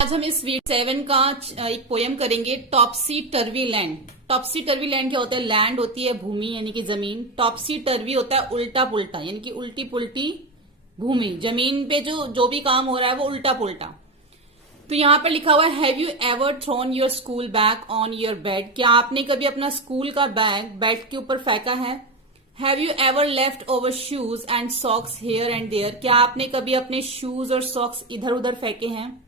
आज हम इस वीक 7 का एक पोयम करेंगे, टॉपसी टर्वी लैंड। टॉपसी टर्वी लैंड क्या होता है? लैंड होती है भूमि यानी कि जमीन। टॉपसी टर्वी होता है उल्टा पुल्टा यानी कि उल्टी पुल्टी भूमि। जमीन पे जो भी काम हो रहा है वो उल्टा पुल्टा। तो यहाँ पर लिखा हुआ है, have you ever thrown your school bag on your bed? क्या आपने कभी अपना स्कूल का बैग बेड के ऊपर फेंका है? Have you ever left over shoes and socks here and there? क्या आपने कभी अपने शूज और सॉक्स इधर उधर फेंके हैं?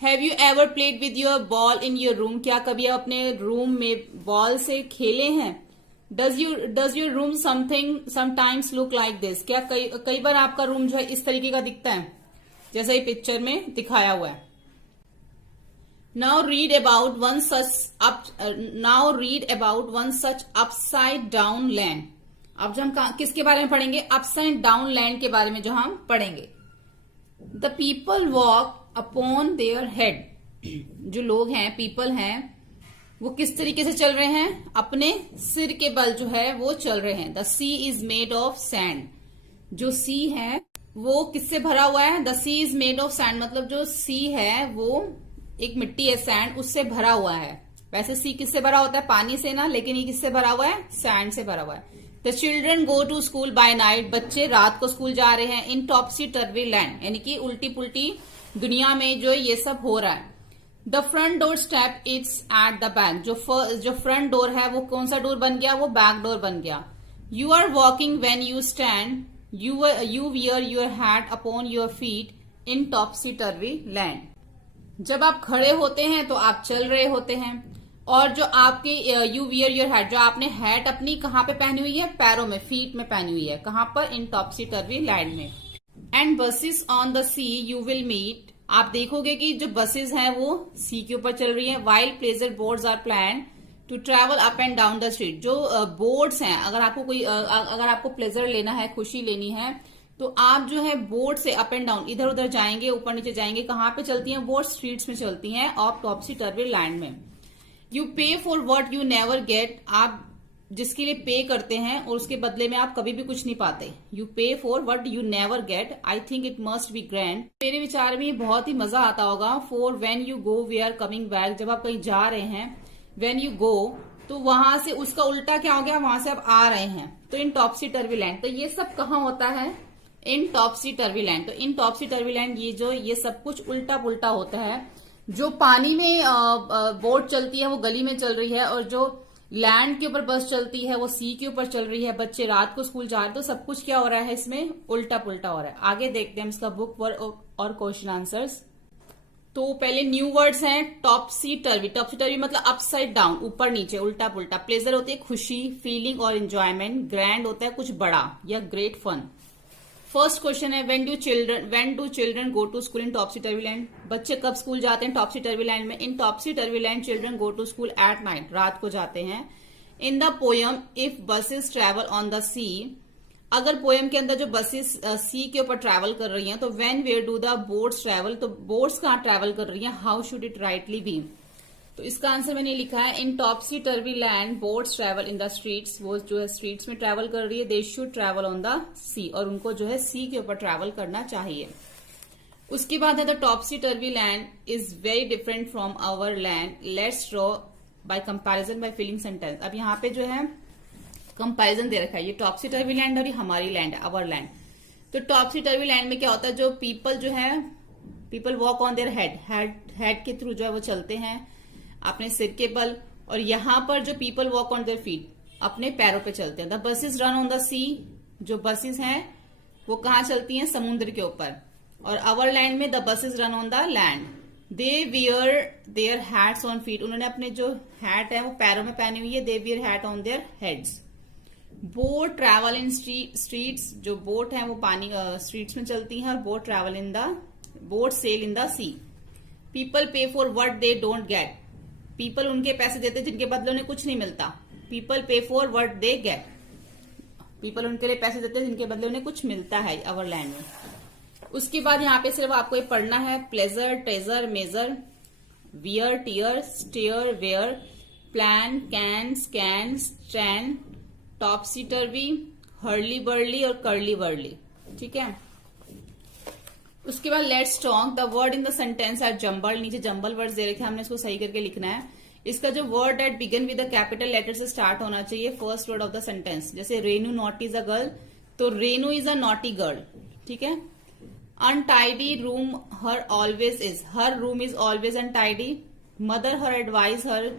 Have you ever played with your ball in your room? क्या कभी अपने रूम में बॉल से खेले हैं? Does your room sometimes look like this? क्या कई बार आपका रूम जो है इस तरीके का दिखता है जैसा ही पिक्चर में दिखाया हुआ है। Now read about one such upside down land. अब जो हम किसके बारे में पढ़ेंगे? अपसाइड डाउन लैंड के बारे में जो हम पढ़ेंगे। The people walk upon their head. जो लोग हैं, पीपल हैं, वो किस तरीके से चल रहे हैं? अपने सिर के बल जो है वो चल रहे हैं। The sea is made of sand. जो सी है वो किससे भरा हुआ है? The sea is made of sand मतलब जो सी है वो एक मिट्टी है, सैंड, उससे भरा हुआ है। वैसे सी किससे भरा होता है? पानी से ना, लेकिन ये किससे भरा हुआ है? सैंड से भरा हुआ है। The children go to school by night. बच्चे रात को स्कूल जा रहे हैं। इन टॉपसी टर्वी लैंड यानी कि उल्टी पुल्टी दुनिया में जो ये सब हो रहा है। The front door step it's at the back. जो फ्रंट डोर है वो कौन सा डोर बन गया? वो बैक डोर बन गया। You are walking when you stand. You wear your hat upon your feet in topsy turvy land. जब आप खड़े होते हैं तो आप चल रहे होते हैं। और जो आपके यू वियर योर हैट, जो आपने हैट अपनी कहाँ पे पहनी हुई है? पैरों में, फीट में पहनी हुई है। कहाँ पर? इन टॉपसी टर्वी लैंड में। And buses on the sea you will meet. आप देखोगे कि जो बसेस हैं वो सी के ऊपर चल रही हैं। While pleasure boards are plan to travel up and down the street. जो बोर्ड्स हैं, अगर आपको प्लेजर लेना है, खुशी लेनी है, तो आप जो है बोर्ड से अप एंड डाउन, इधर उधर जाएंगे, ऊपर नीचे जाएंगे। कहाँ पे चलती हैं? बोर्ड स्ट्रीट्स में चलती हैं ऑफ टॉपसी टर्वी लैंड में। You pay for what you never gate. आप जिसके लिए पे करते हैं और उसके बदले में आप कभी भी कुछ नहीं पाते। You pay for what you never get. I think it must be grand. मेरे विचार में ये बहुत ही मजा आता होगा। For when you go we are coming back. जब आप कहीं जा रहे हैं, व्हेन यू गो, तो वहां से उसका उल्टा क्या हो गया? वहां से आप आ रहे हैं। तो इन टॉपसी टर्वी लैंड। तो ये सब कहाँ होता है? In topsy turvy land. तो इन टॉपसी टर्वी लैंड ये सब कुछ उल्टा पुल्टा होता है। जो पानी में बोट चलती है वो गली में चल रही है, और जो लैंड के ऊपर बस चलती है वो सी के ऊपर चल रही है। बच्चे रात को स्कूल जा रहे हैं। तो सब कुछ क्या हो रहा है? इसमें उल्टा पुल्टा हो रहा है। आगे देखते हैं इसका बुक वर्क और क्वेश्चन आंसर्स। तो पहले न्यू वर्ड्स हैं। टॉपसी टर्वी। टॉपसी टर्वी मतलब अपसाइड डाउन, ऊपर नीचे, उल्टा पुल्टा। प्लेजर होती है खुशी, फीलिंग और एंजॉयमेंट। ग्रैंड होता है कुछ बड़ा या ग्रेट फन। फर्स्ट क्वेश्चन है, when do children go to school in topsy turvy land? बच्चे कब स्कूल जाते हैं टॉपसी टर्वी लैंड में? In topsy turvy land children go to school at night. रात को जाते हैं। In the poem if buses travel on the sea. अगर पोयम के अंदर जो बसेस सी के ऊपर ट्रेवल कर रही हैं, तो when where do the boats travel? तो बोट्स कहाँ ट्रेवल कर रही हैं? How should it rightly be? तो इसका आंसर मैंने लिखा है, in topsy turvy land boats travel in the streets. वो जो है स्ट्रीट्स में ट्रेवल कर रही है। They should travel on the sea. और उनको जो है सी के ऊपर ट्रेवल करना चाहिए। उसके बाद है, the topsy turvy land is very different from our land. Let's draw by comparison by filling sentence. अब यहाँ पे जो है कंपैरिजन दे रखा है। ये टॉपसी टर्वी लैंड और ये हमारी लैंड है, आवर लैंड। तो टॉपसी टर्वी लैंड में क्या होता है? जो पीपल जो है, people walk on their head के थ्रू जो है वो चलते हैं अपने सिर के बल। और यहाँ पर जो people walk on their feet, अपने पैरों पे चलते हैं। The buses run on the sea. जो बसेस हैं वो कहाँ चलती हैं? समुद्र के ऊपर। और आवर लैंड में the buses run on the land. They wear their hats on feet. उन्होंने अपने जो हैट है वो पैरों में पहनी हुई है। They wear hat on their heads. Boat travel in streets. जो बोट है वो पानी स्ट्रीट्स में चलती हैं। और boat sail in the sea. People pay for what they don't get. People उनके पैसे देते जिनके बदले उन्हें कुछ नहीं मिलता। People pay for what they get. People उनके लिए पैसे देते हैं जिनके बदले उन्हें कुछ मिलता है आवर लैंड में। उसके बाद यहाँ पे सिर्फ आपको ये पढ़ना है, pleasure, treasure, measure, wear, tear, stair, where, plan, can, scan, stand, topsy turvy, hurly burly और कर्ली वर्ली। ठीक है। उसके बाद let's talk. The word in the sentence are jumble, नीचे जम्बल वर्ड्स दे रखे हैं, हमने इसको सही करके लिखना है। इसका जो word at begin with the capital letter से स्टार्ट होना चाहिए first word of the sentence. जैसे Renu not is a girl, तो Renu is a naughty girl, ठीक है। Untidy room her always is, her room is always untidy. Mother her advise her,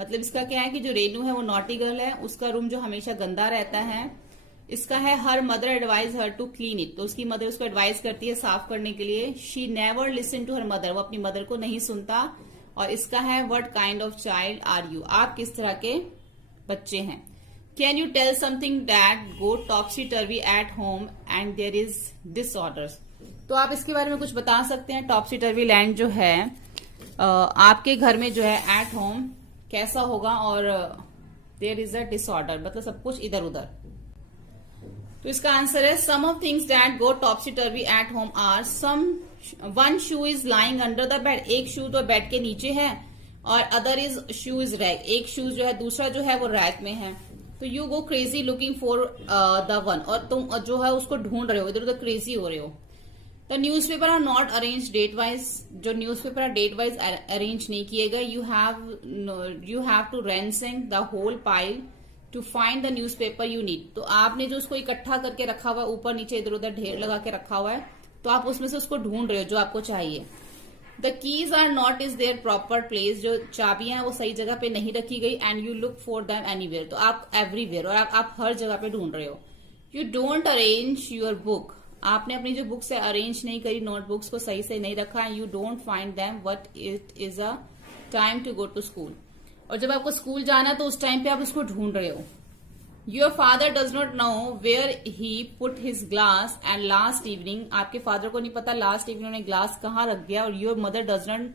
मतलब इसका क्या है कि जो रेनू है वो नॉटी गर्ल है, उसका रूम जो हमेशा गंदा रहता है। इसका है her mother advise her to clean it, तो उसकी मदर उसको एडवाइस करती है साफ करने के लिए। She never listen to her mother, वो अपनी मदर को नहीं सुनता। और इसका है what kind of child are you, आप किस तरह के बच्चे हैं। Can you tell something that go topsy turvy at home and there is disorders, तो आप इसके बारे में कुछ बता सकते हैं। टॉप्सी टर्वी लैंड जो है आपके घर में जो है एट होम कैसा होगा, और देयर इज अ डिसऑर्डर मतलब सब कुछ इधर उधर। तो इसका आंसर है some of things that go topsy turvy at home are some, one shoe is lying under the bed, एक शू तो बेड के नीचे है, और other is shoe is rack, एक शूज जो है दूसरा जो है वो रैक में है। तो you go crazy looking for the one, और तुम जो है उसको ढूंढ रहे हो, इधर उधर क्रेजी हो रहे हो। The newspaper are not arrange date wise, जो newspaper date wise arrange नहीं किए गए। You have to ransack the whole pile to find the newspaper you need, तो आपने जो उसको इकट्ठा करके रखा हुआ है, ऊपर नीचे इधर उधर ढेर लगा के रखा हुआ है, तो आप उसमें से उसको ढूंढ रहे हो जो आपको चाहिए। The keys are not is there proper place, जो चाबियां हैं वो सही जगह पे नहीं रखी गई। And you look for them anywhere, तो आप एवरीवेयर, और आप हर जगह पे ढूंढ रहे हो। You don't arrange your book, आपने अपनी जो बुक्स है अरेंज नहीं करी, नोटबुक्स को सही से नहीं रखा। You don't find them what it is a time to go to school, और जब आपको स्कूल जाना है तो उस टाइम पे आप उसको ढूंढ रहे हो। Your father does not know where he put his glass and last evening, आपके फादर को नहीं पता लास्ट इवनिंग उन्होंने ग्लास कहाँ रख गया। और your mother does not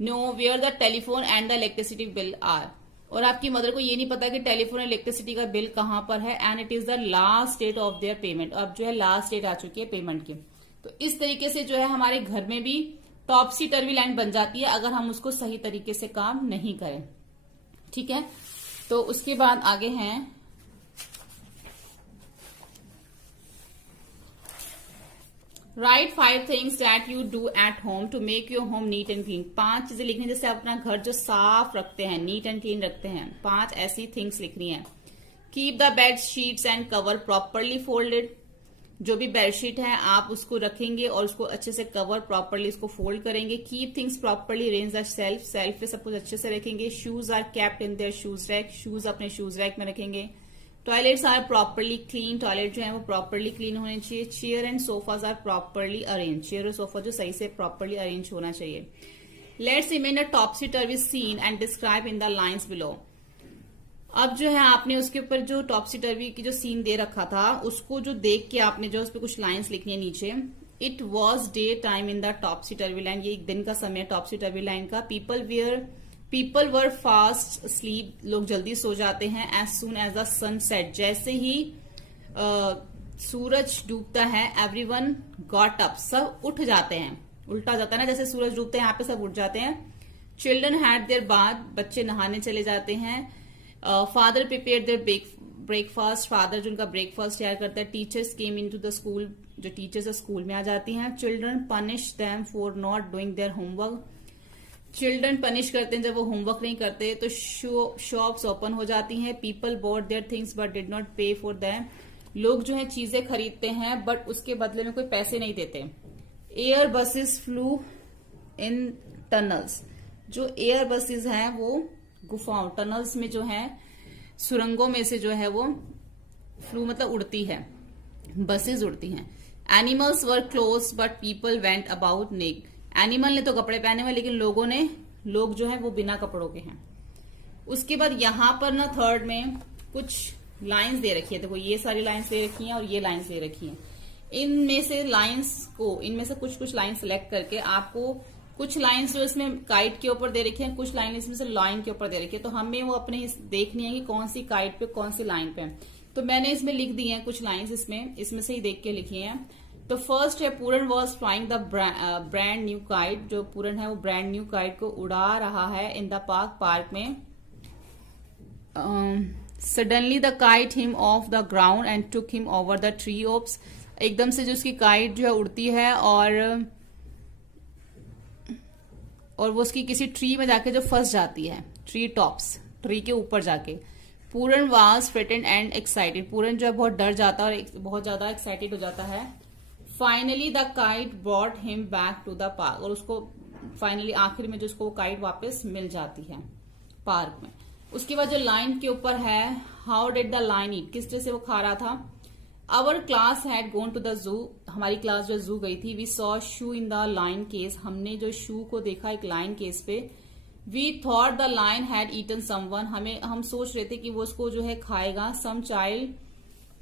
know where the telephone and the electricity bill are, और आपकी मदर को ये नहीं पता कि टेलीफोन और इलेक्ट्रिसिटी का बिल कहाँ पर है। And it is the last date of their payment, अब जो है लास्ट डेट आ चुकी है पेमेंट की। तो इस तरीके से जो है हमारे घर में भी टॉप्सी टर्वी लैंड बन जाती है अगर हम उसको सही तरीके से काम नहीं करें, ठीक है। तो उसके बाद आगे हैं write 5 things that you do at home to make your home neat and clean, 5 चीजें लिखनी जैसे आप अपना घर जो साफ रखते हैं, नीट एंड क्लीन रखते हैं, 5 ऐसी थिंग्स लिखनी है। Keep the bed sheets and cover properly folded, जो भी बेडशीट है आप उसको रखेंगे और उसको अच्छे से कवर प्रॉपरली उसको फोल्ड करेंगे। Keep things properly arrange the shelf, shelf पे सब कुछ अच्छे से रखेंगे। Shoes are kept in their shoes rack, shoes अपने शूज रैक में रखेंगे। Toilets are properly clean, toilet जो है वो प्रॉपरली क्लीन होने चाहिए। Chair and sofas are properly arrange, chair और सोफा जो सही से प्रॉपरली अरेंज होना चाहिए। Let's imagine a topsy turvy scene and describe in the lines below, अब जो है आपने उसके ऊपर जो टॉप्सी टर्वी की जो सीन दे रखा था उसको जो देख के आपने जो उस पर कुछ लाइन्स लिखनी है नीचे। It was day time in the topsy turvy land, ये एक दिन का समय टॉप्सी टर्वी लैंड का। पीपल वर फास्ट स्लीप, लोग जल्दी सो जाते हैं। As soon as the sun set, जैसे ही सूरज डूबता है। एवरीवन गॉट अप, सब उठ जाते हैं, उल्टा जाता है ना, जैसे सूरज डूबते हैं यहाँ पे सब उठ जाते हैं। चिल्ड्रन हैड देयर बाथ, बच्चे नहाने चले जाते हैं। Father prepare their breakfast, father जो उनका ब्रेकफास्ट तैयार करता है। Teachers came in to the school, जो टीचर्स स्कूल में आ जाती हैं। Children punish them for not doing their homework, children punish करते हैं जब वो होमवर्क नहीं करते। तो शॉप्स ओपन हो जाती हैं। People bought their things but did not pay for them, लोग जो है चीजें खरीदते हैं बट उसके बदले में कोई पैसे नहीं देते। एयर बसेस फ्लू इन टनल्स, जो एयर बसेस हैं वो गुफाओं टनल्स में जो है सुरंगों में से जो है वो फ्लू मतलब उड़ती है, बसेस उड़ती हैं। Animals were close but people went about neck, animal ने तो कपड़े पहने हुए लेकिन लोग जो है वो बिना कपड़ों के हैं। उसके बाद यहां पर ना थर्ड में कुछ लाइंस दे रखी है, देखो ये सारी लाइंस दे रखी हैं और ये लाइंस दे रखी हैं। इनमें से कुछ लाइन सेलेक्ट करके आपको कुछ लाइंस जो इसमें काइट के ऊपर दे रखी हैं, कुछ लाइन इसमें से लाइन के ऊपर दे रखी है, तो हमें वो अपने देखनी है कि कौन सी काइट पे कौन सी लाइन पे। तो मैंने इसमें लिख दी हैं कुछ लाइंस, इसमें से ही देख के लिखी हैं। तो फर्स्ट है Puran was flying the brand new kite, जो पूरन है वो ब्रांड न्यू काइट को उड़ा रहा है इन द पार्क में। Suddenly the kite him off the ground and took him over the tree oops, एकदम से जो उसकी काइट जो है उड़ती है और वो उसकी किसी ट्री में जाके जो फंस जाती है, ट्री टॉप्स, ट्री के ऊपर जाके। पूरन वाज फ्रिटेंड एंड एक्साइटेड, पूरन जो है बहुत डर जाता है और बहुत ज्यादा एक्साइटेड हो जाता है। Finally the kite brought him back to the park, और उसको फाइनली आखिर में जो उसको काइट वापस मिल जाती है पार्क में। उसके बाद जो लाइन के ऊपर है, how did the line eat, किस तरह से वो खा रहा था। Our class had gone to the zoo, हमारी क्लास जो जू गई थी। We saw shoe in the line case, हमने जो शू को देखा एक लाइन केस पे। We thought the line had eaten someone, हम सोच रहे थे कि वो उसको जो है खाएगा। सम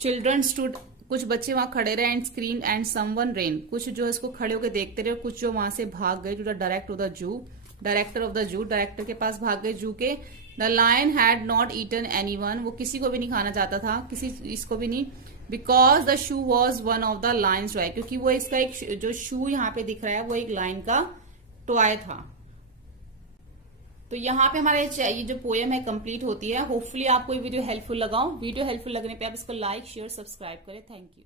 चिल्ड्रन स्टूड, कुछ बच्चे वहां खड़े रहे। And screen and someone rain, कुछ जो है इसको खड़े होकर देखते रहे, कुछ जो वहां से भाग गए। To the director of the zoo, director of the zoo, director के पास भाग गए जू के। The lion had not eaten anyone, वो किसी को भी नहीं खाना चाहता था, किसी इसको भी नहीं। Because the shoe was one of the Lions toy, क्योंकि वो इसका एक जो शू यहाँ पे दिख रहा है वो एक लाइन का टॉय था। तो यहाँ पे हमारा ये जो पोएम है कंप्लीट होती है। होपफुली आपको ये वीडियो हेल्पफुल लगा हो। वीडियो हेल्पफुल लगने पे आप इसको लाइक शेयर सब्सक्राइब करें। Thank you.